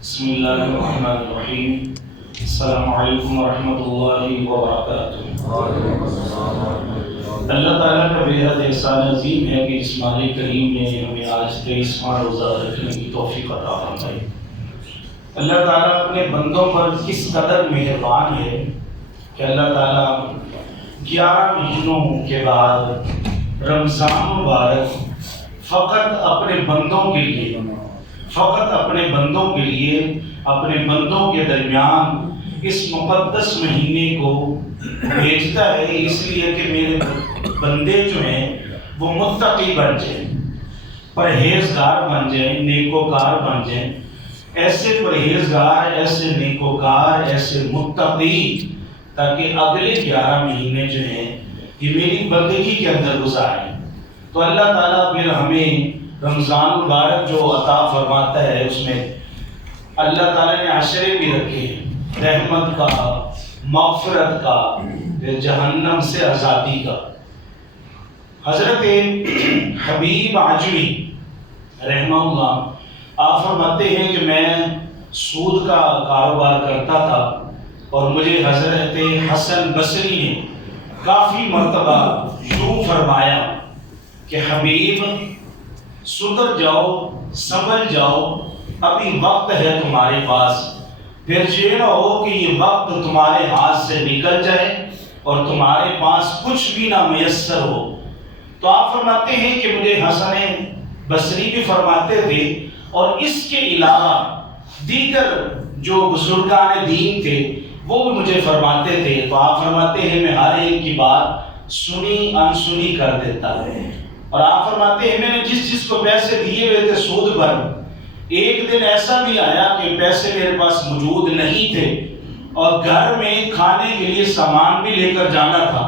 بسم اللہ الرحمن الرحیم۔ السلام علیکم ورحمۃ اللہ وبرکاتہ۔ اللہ تعالیٰ کا بے حد احسان عظیم ہے کہ اس ماہ کریم نے ہمیں آج 23واں روزہ رکھنے کی توفیق عطا فرمائی۔ اللہ تعالیٰ اپنے بندوں پر اس قدر مہربان ہے کہ اللہ تعالیٰ 11 مہینوں کے بعد رمضان مبارک فقط اپنے بندوں کے لیے اپنے بندوں کے درمیان اس مقدس مہینے کو بھیجتا ہے، اس لیے کہ میرے بندے جو ہیں وہ متقی بن جائیں، پرہیزگار بن جائیں، نیکوکار بن جائیں، ایسے پرہیزگار، ایسے نیکوکار، ایسے متقی، تاکہ اگلے 11 مہینے جو ہیں یہ میری بندگی کے اندر گزاریں۔ تو اللہ تعالیٰ پھر ہمیں رمضان مبارک جو عطا فرماتا ہے اس میں اللہ تعالیٰ نے عشرے بھی رکھے ہیں، رحمت کا، مغفرت کا، جہنم سے آزادی کا۔ حضرت حبیب عجمی رحمہ اللہ آپ فرماتے ہیں کہ میں سود کا کاروبار کرتا تھا اور مجھے حضرت حسن بصری نے کافی مرتبہ یوں فرمایا کہ حبیب سدھر جاؤ، سنبھل جاؤ، ابھی وقت ہے تمہارے پاس، پھر یہ نہ ہو کہ یہ وقت تمہارے ہاتھ سے نکل جائے اور تمہارے پاس کچھ بھی نہ میسر ہو۔ تو آپ فرماتے ہیں کہ مجھے حسن بصری بھی فرماتے تھے اور اس کے علاوہ دیگر جو بزرگان دین تھے وہ بھی مجھے فرماتے تھے۔ تو آپ فرماتے ہیں میں ہر ایک کی بات سنی انسنی کر دیتا ہے، اور آپ فرماتے ہیں میں نے جس کو پیسے دیے ہوئے تھے سود پر، ایک دن ایسا بھی آیا کہ پیسے میرے پاس موجود نہیں تھے اور گھر میں کھانے کے لیے سامان بھی لے کر جانا تھا۔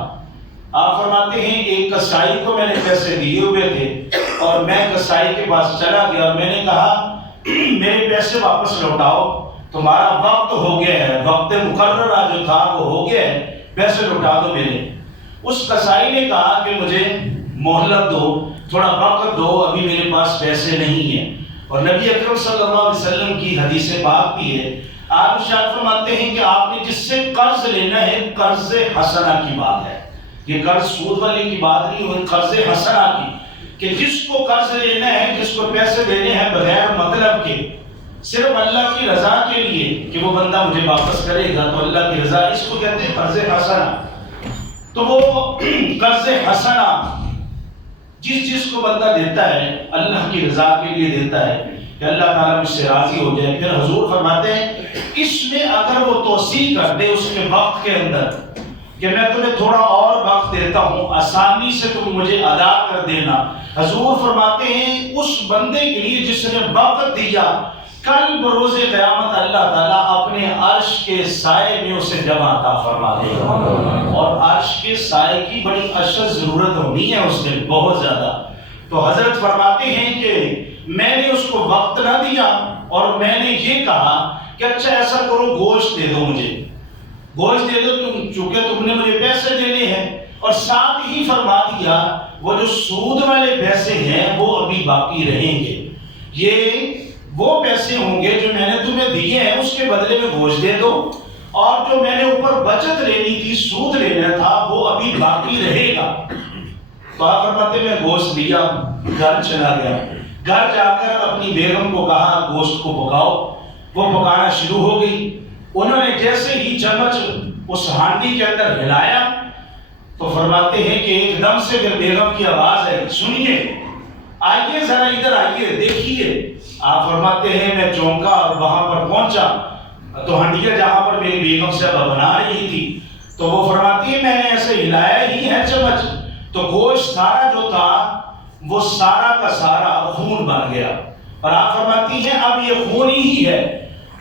آپ فرماتے ہیں ایک کسائی کو میں نے پیسے دیے ہوئے تھے اور میں کسائی کے پاس چلا گیا اور میں نے کہا میرے پیسے واپس لوٹاؤ، تمہارا وقت ہو گیا ہے، وقت مقررہ جو تھا وہ ہو گیا ہے، پیسے لوٹا دو میرے۔ اس کسائی نے کہا کہ مجھے مہلت دو، تھوڑا وقت دو، ابھی میرے پاس پیسے نہیں ہیں۔ اور نبی اکرم صلی اللہ علیہ وسلم کی حدیث پاک بھی ہے، آپ ارشاد فرماتے ہیں کہ آپ نے جس سے قرض لینا ہے قرض حسنہ کی بات ہے، یہ قرض سود والے کی بات نہیں ہوئی، قرض حسنہ کی، کہ جس کو قرض لینا ہے، جس کو پیسے دینے ہیں بغیر مطلب کے، صرف اللہ کی رضا کے لیے کہ وہ بندہ مجھے واپس کرے گا، تو اللہ کی رضا، اس کو کہتے ہیں قرض حسنہ۔ تو وہ قرض حسنہ جس کو بندہ دیتا ہے اللہ کی رضا کے لیے دیتا ہے کہ اللہ تعالیٰ مجھ سے راضی ہو جائے۔ پھر حضور فرماتے ہیں اس میں اگر وہ توسیع کر دے اس کے وقت کے اندر کہ میں تمہیں تھوڑا اور وقت دیتا ہوں، آسانی سے تم مجھے ادا کر دینا، حضور فرماتے ہیں اس بندے کے لیے جس نے وقت دیا، کل بروز قیامت اللہ تعالیٰ اپنے عرش کے سائے میں اسے جگہ عطا فرما دے گا۔ اور عرش کے سائے کی بڑی اشد ضرورت ہونی ہے اس دن، بہت زیادہ۔ تو حضرت فرماتے ہیں کہ میں نے اس کو وقت نہ دیا اور میں نے یہ کہا کہ اچھا ایسا کرو گوشت دے دو، مجھے گوشت دے دو تم، چونکہ تم نے مجھے پیسے دینے ہیں، اور ساتھ ہی فرما دیا وہ جو سود والے پیسے ہیں وہ ابھی باقی رہیں گے، یہ وہ پیسے ہوں گے جو میں نے تمہیں دیے ہیں اس کے بدلے میں گوشت دے دو، اور جو میں نے اوپر بچت لینی تھی، سود لینا تھا، وہ ابھی باقی رہے گا۔ تو آپ فرماتے میں گوشت لیا، گھر چلا گیا، گھر جا کر اپنی بیگم کو کہا گوشت کو پکاؤ، وہ پکانا شروع ہو گئی۔ انہوں نے جیسے ہی چمچ اس ہانڈی کے اندر ہلایا تو فرماتے ہیں کہ ایک دم سے پھر بیگم کی آواز ہے، سنیے، آئیے ذرا ادھر آئیے، دیکھیے۔ آپ فرماتے ہیں میں چونکا اور وہاں پر پہنچا تو ہنڈیا جہاں پر میری بیگم صاحبہ بنا رہی تھی، تو وہ فرماتی ہے میں نے ایسے ہلایا ہی ہے چمچ تو گوشت سارا جو تھا وہ سارا کا سارا خون بن گیا۔ اور آپ فرماتی ہیں اب یہ خون ہی ہے،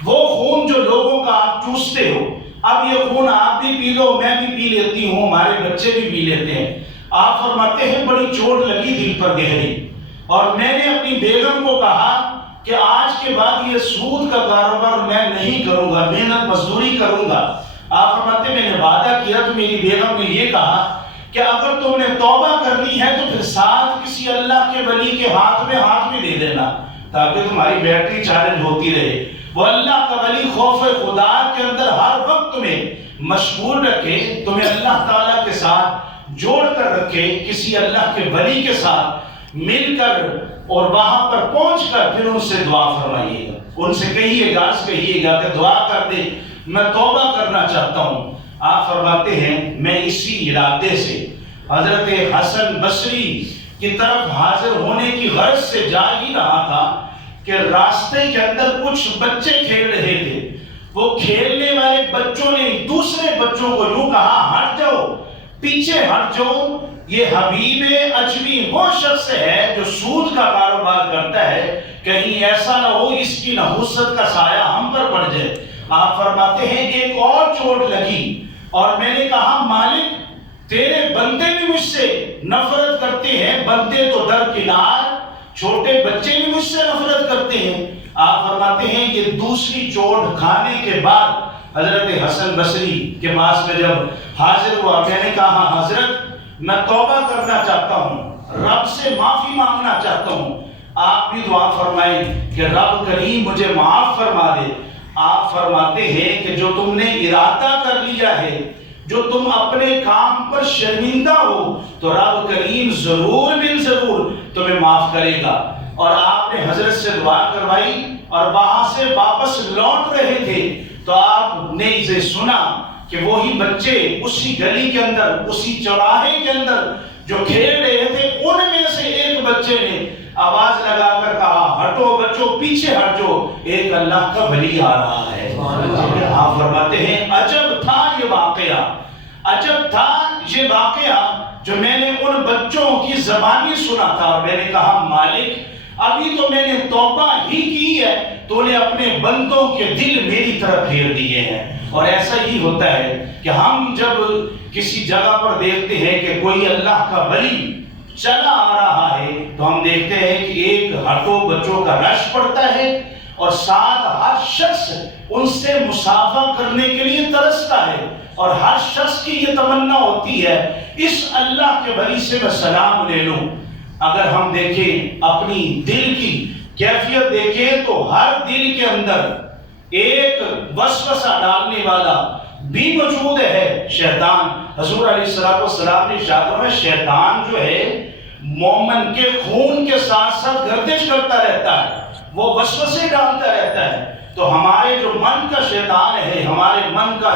وہ خون جو لوگوں کا آپ چوستے ہو، اب یہ خون آپ بھی پی لو، میں بھی پی لیتی ہوں، ہمارے بچے بھی پی لیتے ہیں۔ آپ فرماتے ہیں بڑی چوٹ لگی دل پر گہری، اور میں نے اپنی بیگم کو کہا کہ آج کے بعد یہ سود کا کاروبار میں نہیں کروں گا، محنت مزدوری کروں گا۔ آپ فرماتے میں نے وعدہ کیا تو میری بیگم نے یہ کہا کہ اگر تم نے توبہ کرنی ہے تو پھر ساتھ کسی اللہ کے ولی کے ہاتھ میں ہاتھ بھی دے دینا، تاکہ تمہاری بیٹری چارج ہوتی رہے۔ وہ اللہ کا ولی خوف خدا کے اندر ہر وقت تمہیں مشغول رکھے، تمہیں اللہ تعالیٰ کے ساتھ جوڑ کر رکھے، کسی اللہ کے ولی کے ساتھ مل کر، اور وہاں پر پہنچ کر پھر ان سے دعا فرمائیے گا، ان سے کہیے گا، کہیے گا کہ دعا کر دے، میں توبہ کرنا چاہتا ہوں۔ آپ فرماتے ہیں میں اسی ارادے سے حضرت حسن بصری کی طرف حاضر ہونے کی غرض سے جا ہی رہا تھا کہ راستے کے اندر کچھ بچے کھیل رہے تھے۔ وہ کھیلنے والے بچوں نے دوسرے بچوں کو یوں کہا، ہٹ جاؤ، پیچھے ہٹ جاؤ، یہ حبیب اجمی وہ شخص ہے جو سود کا کاروبار کرتا ہے، کہیں ایسا نہ ہو اس کی نحوست کا سایہ ہم پر پڑ جائے۔ آپ فرماتے ہیں ایک اور چوٹ لگی اور میں نے کہا مالک تیرے بندے بھی مجھ سے نفرت کرتے ہیں، بندے تو درکنار، چھوٹے بچے بھی مجھ سے نفرت کرتے ہیں۔ آپ فرماتے ہیں یہ دوسری چوٹ کھانے کے بعد حضرت حسن بصری کے پاس میں جب حاضر ہوا، میں نے کہا حضرت میں توبہ کرنا چاہتا ہوں، رب سے معافی مانگنا چاہتا ہوں، آپ بھی دعا فرمائیں کہ رب کریم مجھے معاف فرما دے۔ آپ فرماتے ہیں کہ جو تم نے ارادہ کر لیا ہے، جو تم اپنے کام پر شرمندہ ہو، تو رب کریم ضرور بن ضرور تمہیں معاف کرے گا۔ اور آپ نے حضرت سے دعا کروائی اور وہاں سے واپس لوٹ رہے تھے تو آپ نے اسے سنا کہ وہی بچے اسی گلی کے اندر، اسی چوراہے کے اندر جو کھیل رہے تھے، ان میں سے ایک بچے نے آواز لگا کر کہا ہٹو بچوں، پیچھے ہٹ جاؤ، ایک اللہ کا ولی آ رہا ہے۔ آپ فرماتے ہیں عجب تھا یہ واقعہ، عجب تھا یہ واقعہ جو میں نے ان بچوں کی زبانی سنا تھا، اور میں نے کہا مالک ابھی تو میں نے توبہ ہی کی ہے، تو نے اپنے بندوں کے دل میری طرف پھیر دیے ہیں۔ اور ایسا ہی ہوتا ہے کہ ہم جب کسی جگہ پر دیکھتے ہیں کہ کوئی اللہ کا ولی چلا آ رہا ہے تو ہم دیکھتے ہیں کہ ایک ہٹو بچوں کا رش پڑتا ہے اور ساتھ ہر شخص ان سے مصافحہ کرنے کے لیے ترستا ہے، اور ہر شخص کی یہ تمنا ہوتی ہے اس اللہ کے ولی سے میں سلام لے لوں۔ اگر ہم دیکھیں اپنی دل کی کیفیت دیکھیں تو ہر دل کے اندر ایک وسوسہ ڈالنے والا بھی موجود ہے، شیطان۔ حضور علیہ السلام نے ارشاد فرمایا شیطان جو ہے مومن کے خون کے ساتھ ساتھ گردش کرتا رہتا ہے، وہ وسوسے ڈالتا رہتا ہے۔ تو ہمارے جو من کا شیطان ہے، ہمارے من کا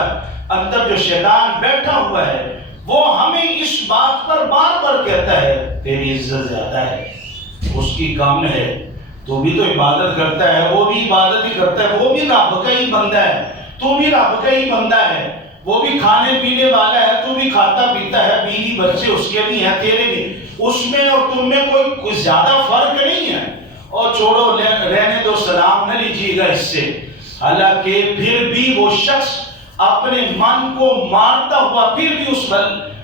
اندر جو شیطان بیٹھا ہوا ہے، وہ ہمیں اس بات پر بار بار کہتا ہے تیری عزت زیادہ ہے، اس کی کم ہے، تو بھی تو عبادت کرتا ہے، وہ بھی عبادت ہی کرتا ہے، وہ بھی رب کا ہی بندہ ہے، تو بھی رب کا ہی بندہ ہے، وہ بھی کھانے پینے والا ہے، تو بھی کھاتا پیتا ہے، بیوی بچے اس کے بھی ہیں، تیرے بھی، اس میں اور تم میں کوئی زیادہ فرق نہیں ہے، اور چھوڑو رہنے دو، سلام نہ لیجیے گا اس سے۔ حالانکہ پھر بھی وہ شخص اپنے من کو مارتا ہوا پھر بھی اس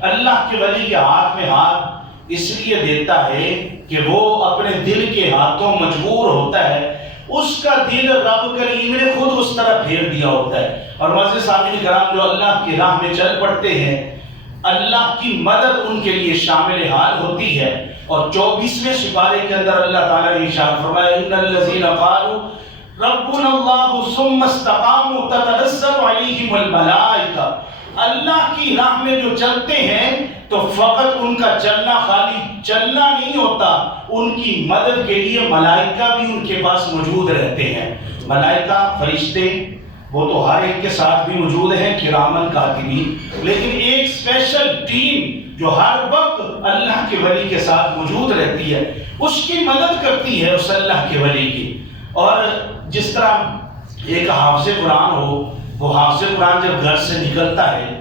اللہ کے ولی کے ہاتھ میں ہاتھ اس لیے دیتا ہے کہ وہ اپنے دل کے ہاتھوں مجبور ہوتا ہے، اس کا دل رب کریم نے خود اس طرح پھیر دیا ہوتا ہے۔ اور معزز سامعین کرام، جو اللہ کی راہ میں چل پڑتے ہیں، اللہ کی مدد ان کے لیے شامل حال ہوتی ہے۔ اور 24ویں سپارے کے اندر اللہ تعالیٰ نے ارشاد فرمایا ان الذین قالوا ربنا اللہ ثم استقاموا تتنزل علیہم الملائکہ، اللہ کی راہ میں جو چلتے ہیں تو فقط ان کا چلنا خالی چلنا نہیں ہوتا، ان کی مدد کے لیے ملائکہ بھی ان کے پاس موجود رہتے ہیں۔ ملائکہ فرشتے وہ تو ہر ایک کے ساتھ بھی موجود ہیں، کرامن کاتبین، لیکن ایک اسپیشل ٹیم جو ہر وقت اللہ کے ولی کے ساتھ موجود رہتی ہے، اس کی مدد کرتی ہے اس اللہ کے ولی کی۔ اور جس طرح ایک حافظ قرآن ہو، وہ حافظ قرآن جب گھر سے نکلتا ہے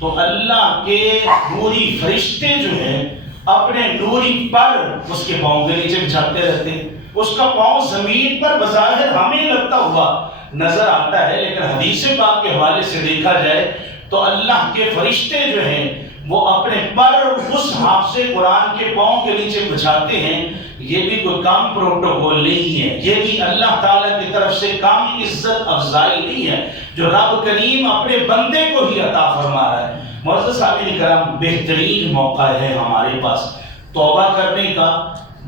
تو اللہ کے نوری فرشتے جو ہیں اپنے نوری پر اس کے پاؤں کے نیچے بچھاتے رہتے ہیں، اس کا پاؤں زمین پر بظاہر ہمیں لگتا ہوا نظر آتا ہے، لیکن حدیث پاک کے حوالے سے دیکھا جائے تو اللہ کے فرشتے جو ہیں وہ اپنے پر اس حافظ قرآن کے پاؤں کے نیچے بچھاتے ہیں۔ یہ بھی کوئی کم پروٹوکول نہیں ہے، یہ بھی اللہ تعالیٰ کی طرف سے کم عزت افزائی نہیں ہے جو رب کریم اپنے بندے کو ہی عطا فرما رہا ہے۔ معزز سامعین کرام، بہترین موقع ہے ہمارے پاس توبہ کرنے کا،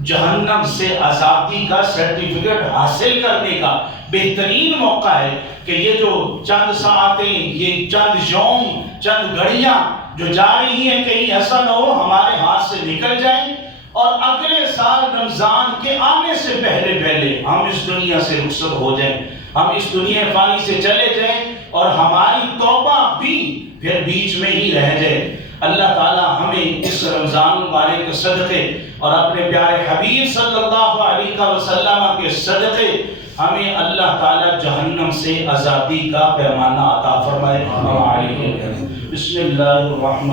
جہنم سے آزادی کا سرٹیفکیٹ حاصل کرنے کا بہترین موقع ہے کہ یہ جو چند ساعتیں، یہ چند یوم، چند گھڑیاں جو جا رہی ہیں، کہیں ایسا نہ ہو ہمارے ہاتھ سے نکل جائیں اور اگلے سال رمضان کے آنے سے پہلے پہلے ہم اس دنیا سے رخصت ہو جائیں، ہم اس دنیا فانی سے چلے جائیں اور ہماری توبہ بھی پھر بیچ میں ہی رہ جائے۔ اللہ تعالی ہمیں اس رمضان مبارک کے صدقے اور اپنے پیارے حبیب صلی اللہ علیہ وسلم کے صدقے ہمیں اللہ تعالی جہنم سے آزادی کا پیمانہ عطا فرمائے۔ بسم اللہ الرحمن